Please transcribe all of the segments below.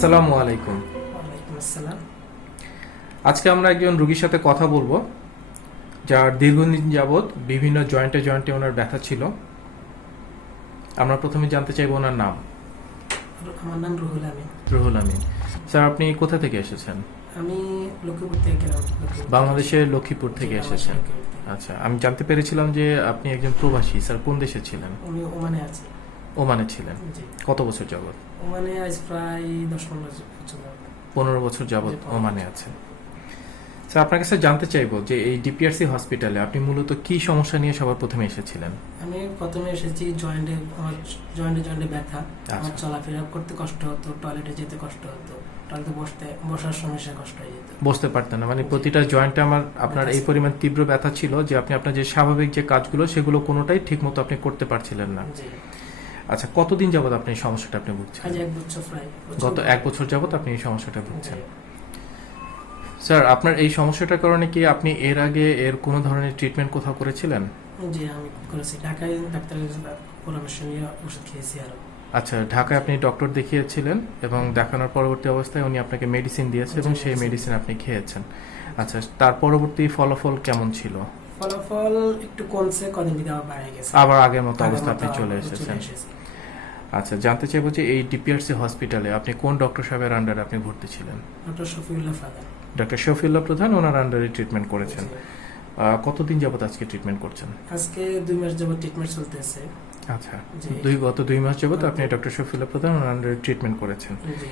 আসসালামু আলাইকুম। আসসালাম। আজকে আমরা একজন রুগীর সাথে কথা বলব যার দীর্ঘদিন যাবৎ বিভিন্ন জয়েন্টে জয়েন্টে ওনার ব্যথা ছিল। আমরা প্রথমে জানতে চাইব ওনার নাম। আমার নাম রুহুল আমিন। রুহুল আমিন। স্যার আপনি কোথা থেকে এসেছেন? আমি লক্ষ্মীপুর থেকে গেলাম। বাংলাদেশের লক্ষ্মীপুর থেকে এসেছেন। আচ্ছা আমি জানতে পেরেছিলাম যে আপনি একজন প্রবাসী। স্যার কোন দেশে ছিলেন? আমি ওমানে আছি। ওমানে ছিলেন। কত বছর যাবৎ? ওমানে আজ প্রায় দশ পনেরো বছর পনেরো বছর যাবৎ ওমানে আছেন স্যার আপনার কাছে জানতে চাইব যে এই ডিপিআরসি হসপিটালে আপনি মূলত কি সমস্যা নিয়ে সবার প্রথমে এসেছিলেন? আমি প্রথমে এসেছি জয়েন্টে আমার জয়েন্টে জয়েন্টে ব্যথা আমার আচ্ছা। চলাফেরা করতে কষ্ট হতো টয়লেটে যেতে কষ্ট হতো টয়লেটে বসতে বসার সমস্যা কষ্ট হয়ে যেত। বসতে পারতেন না মানে প্রতিটা জয়েন্টে আমার আপনার এই পরিমাণ তীব্র ব্যথা ছিল যে আপনি আপনার যে স্বাভাবিক যে কাজগুলো সেগুলো কোনোটাই ঠিকমতো আপনি করতে পারছিলেন না। জি। আচ্ছা কতদিন যাবত আপনি এই সমস্যাটা আপনি ভুগছেন? বছর গত এক বছর যাবত আপনি এই সমস্যাটা ভুগছেন। স্যার আপনার এই সমস্যাটার কারণে কি আপনি এর আগে এর কোনো ধরনের ট্রিটমেন্ট কোথাও করেছিলেন? জি আমি করেছি। ঢাকায় ডাক্তারের পরামর্শ নিয়ে ওষুধ খেয়েছি আরও। আচ্ছা ঢাকায় আপনি ডক্টর দেখিয়েছিলেন এবং দেখানোর পরবর্তী অবস্থায় উনি আপনাকে মেডিসিন দিয়েছে এবং সেই মেডিসিন আপনি খেয়েছেন। আচ্ছা তার পরবর্তী ফলাফল কেমন ছিল? ফলাফল একটু কমছে কদিন ভিতরে আবার বাড়ে গেছে। আবার আগের মতো অবস্থা আপনি চলে এসেছেন। আচ্ছা জানতে চাইব যে এই ডিপিআরসি হসপিটালে আপনি কোন ডক্টর সাহেবের আন্ডারে আপনি ভর্তি ছিলেন? Doctor Shafiullah father. Doctor Shafiullah Pradhan ওনার আন্ডারে ট্রিটমেন্ট করেছেন। কতদিন যাবত আজকে ট্রিটমেন্ট করছেন? আজকে দুই মাস যাবত ট্রিটমেন্ট চলতেছে। আচ্ছা দুই গত দুই মাস যাবত আপনি ডক্টর শফিউল্লাহ প্রধান ওনার আন্ডারে ট্রিটমেন্ট করেছেন। জি।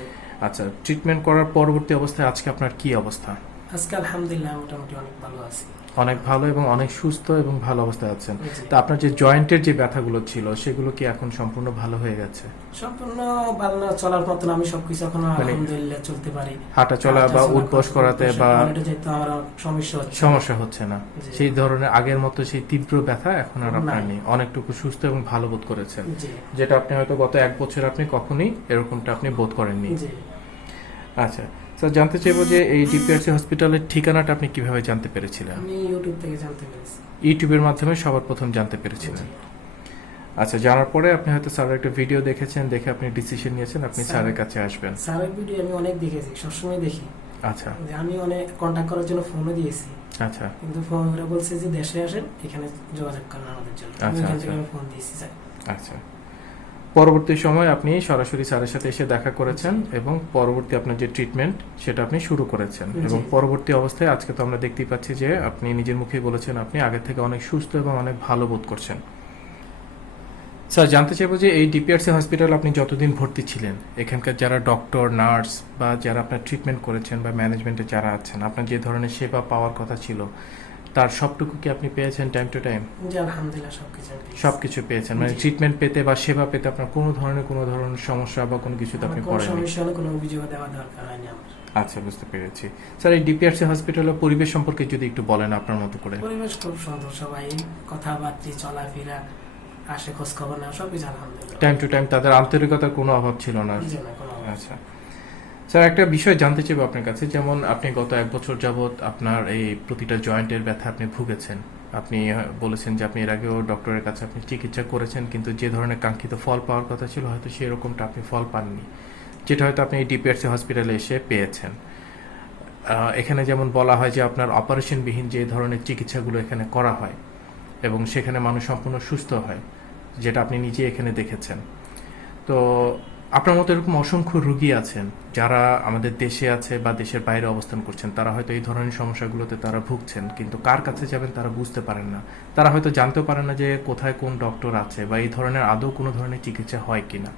আচ্ছা ট্রিটমেন্ট করার পরবর্তী অবস্থায় আজকে আপনার কি অবস্থা? আজকে আলহামদুলিল্লাহ মোটামুটি অনেক ভালো আছি। অনেক ভালো এবং অনেক সুস্থ এবং ভালো অবস্থায় আছেন। তা আপনার যে জয়েন্টের যে ব্যথাগুলো ছিল সেগুলো কি এখন সম্পূর্ণ ভালো হয়ে গেছে? সম্পূর্ণ ভালো না চলার মতন আমি সবকিছু এখন মানে- আলহামদুলিল্লাহ চলতে পারি। হাঁটা চলা বা উঠবস করাতে বা আমার সমস্যা হচ্ছে। সমস্যা হচ্ছে না। সেই ধরনের আগের মতো সেই তীব্র ব্যথা এখন আর আপনার নেই। অনেকটুকু সুস্থ এবং ভালো বোধ করেছেন। যেটা আপনি হয়তো গত এক বছর আপনি কখনোই এরকমটা আপনি বোধ করেননি। জি। আচ্ছা। স্যার জানতে চাইব যে এই ডিপিআরসি হসপিটালের ঠিকানাটা আপনি কীভাবে জানতে পেরেছিলেন? আমি ইউটিউব থেকে জানতে পেরেছি। ইউটিউবের মাধ্যমে সবার প্রথম জানতে পেরেছিলেন। আচ্ছা জানার পরে আপনি হয়তো স্যারের একটা ভিডিও দেখেছেন দেখে আপনি ডিসিশন নিয়েছেন আপনি স্যারের কাছে আসবেন। স্যারের ভিডিও আমি অনেক দেখেছি সবসময় দেখি। আচ্ছা। যে আমি অনেক কন্ট্যাক্ট করার জন্য ফোনও দিয়েছি। আচ্ছা। কিন্তু ফোন করে বলছে যে দেশে আসেন এখানে যোগাযোগ করেন আমাদের জন্য। আমি আচ্ছা, এখান আচ্ছা। আমি ফোন দিয়েছি স্যার। আচ্ছা। পরবর্তী সময় আপনি সরাসরি স্যারের সাথে এসে দেখা করেছেন এবং পরবর্তী আপনার যে ট্রিটমেন্ট সেটা আপনি শুরু করেছেন। এবং পরবর্তী অবস্থায় আজকে তো আমরা দেখতেই পাচ্ছি যে আপনি নিজের মুখেই বলেছেন আপনি আগের থেকে অনেক সুস্থ এবং অনেক ভালো বোধ করছেন। স্যার জানতে চাইব যে এই ডিপিআরসি হসপিটাল আপনি যতদিন ভর্তি ছিলেন এখানকার যারা ডক্টর নার্স বা যারা আপনার ট্রিটমেন্ট করেছেন বা ম্যানেজমেন্টে যারা আছেন আপনার যে ধরনের সেবা পাওয়ার কথা ছিল তার সবটুকু কি আপনি পেয়েছেন টাইম টু টাইম আলহামদুলিল্লাহ সবকিছু সবকিছু পেয়েছেন। মানে ট্রিটমেন্ট পেতে বা সেবা পেতে আপনার কোনো ধরনের কোনো ধরনের সমস্যা বা কোনো কিছুতে আমার আপনি কোনো সমস্যা হলে কোনো অভিযোগ দেওয়া দরকার হয়নি আমার। আচ্ছা বুঝতে পেরেছি। স্যার এই ডিপিআরসি হসপিটালের পরিবেশ সম্পর্কে যদি একটু বলেন আপনার মতো করে। পরিবেশ খুব সুন্দর সবাই কথাবার্তা চলাফেরা আসে খোঁজ খবর নেওয়া সবকিছু আলহামদুলিল্লাহ। টাইম টু টাইম তাদের আন্তরিকতার কোনো অভাব ছিল না, আচ্ছা। স্যার, একটা বিষয় জানতে চাইব আপনার কাছে। যেমন আপনি গত এক বছর যাবত আপনার এই প্রতিটা জয়েন্টের ব্যথা আপনি ভুগেছেন। আপনি বলেছেন যে আপনি এর আগেও ডক্টরের কাছে আপনি চিকিৎসা করেছেন, কিন্তু যে ধরনের কাঙ্ক্ষিত ফল পাওয়ার কথা ছিল, হয়তো সেরকমটা আপনি ফল পাননি, যেটা হয়তো আপনি ডিপিআরসি হসপিটালে এসে পেয়েছেন। এখানে যেমন বলা হয় যে আপনার অপারেশনবিহীন যে ধরনের চিকিৎসাগুলো এখানে করা হয়, এবং সেখানে মানুষ সম্পূর্ণ সুস্থ হয়, যেটা আপনি নিজে এখানে দেখেছেন। তো আপনার মতো এরকম অসংখ্য রুগী আছেন, যারা আমাদের দেশে আছে বা দেশের বাইরে অবস্থান করছেন, তারা হয়তো এই ধরনের সমস্যাগুলোতে তারা ভুগছেন, কিন্তু কার কাছে যাবেন তারা বুঝতে পারেন না। তারা হয়তো জানতেও পারেন না যে কোথায় কোন ডক্টর আছে বা এই ধরনের আদৌ কোনো ধরনের চিকিৎসা হয় কিনা।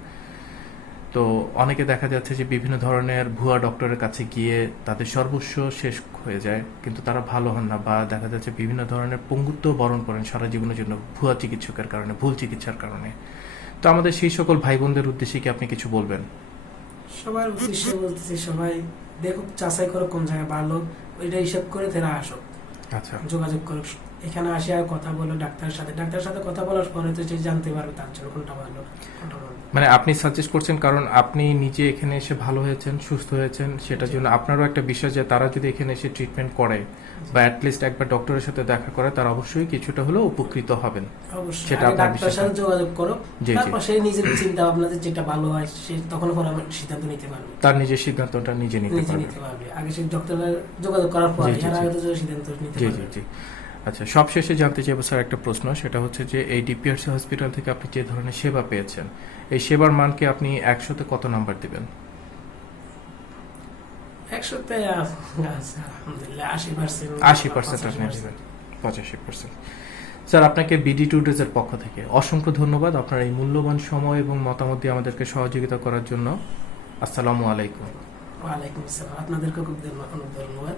তো অনেকে দেখা যাচ্ছে যে বিভিন্ন ধরনের ভুয়া ডক্টরের কাছে গিয়ে তাদের সর্বস্ব শেষ হয়ে যায়, কিন্তু তারা ভালো হন না বা দেখা যাচ্ছে বিভিন্ন ধরনের পঙ্গুত্ব বরণ করেন সারা জীবনের জন্য ভুয়া চিকিৎসকের কারণে, ভুল চিকিৎসার কারণে। তো আমাদের সেই সকল ভাই বোনদের উদ্দেশ্যে কি আপনি কিছু বলবেন? সবার উদ্দেশ্যে বলতেছি সবাই দেখুক যাচাই করো কোন জায়গায় ভালো ওইটা হিসাব করে তারা আসুক। আচ্ছা। যোগাযোগ করে এখানে আসে আর কথা বলো ডাক্তারের সাথে। ডাক্তারের সাথে কথা বলার পরে তো সে জানতে পারবে তার জন্য কোনটা ভালো কোনটা ভালো। মানে আপনি সাজেস্ট করছেন কারণ আপনি নিজে এখানে এসে ভালো হয়েছেন সুস্থ হয়েছেন সেটার জন্য আপনারও একটা বিশ্বাস যে তারা যদি এখানে এসে ট্রিটমেন্ট করে বা অ্যাটলিস্ট একবার ডক্টরের সাথে দেখা করে তারা অবশ্যই কিছুটা হলেও উপকৃত হবেন। সেটা আপনার বিশ্বাস। সাথে যোগাযোগ করো। জি জি। তারপর সে নিজের চিন্তা ভাবনা যেটা ভালো হয় সে তখন পরে আমার সিদ্ধান্ত নিতে পারবে। তার নিজের সিদ্ধান্তটা নিজে নিতে পারবে। আগে সে ডক্টরের যোগাযোগ করার পর জি, জি, এর আগে তো সিদ্ধান্ত নিতে জি পারবে। জি জি। আচ্ছা সবশেষে জানতে চাইব স্যার একটা প্রশ্ন সেটা হচ্ছে যে এই ডিপিআরসি হসপিটাল থেকে আপনি যে ধরনের সেবা পেয়েছেন এই সেবার মানকে আপনি একশোতে কত নাম্বার দিবেন? একশোতে আলহামদুলিল্লাহ আশি পার্সেন্ট। আশি পার্সেন্ট আপনি দিবেন পঁচাশি পার্সেন্ট। স্যার আপনাকে বিডি টু ডেজের পক্ষ থেকে অসংখ্য ধন্যবাদ আপনার এই মূল্যবান সময় এবং মতামত দিয়ে আমাদেরকে সহযোগিতা করার জন্য। আসসালামু আলাইকুম। ওয়ালাইকুম আসসালাম। আপনাদেরকে খুব ধন্যবাদ।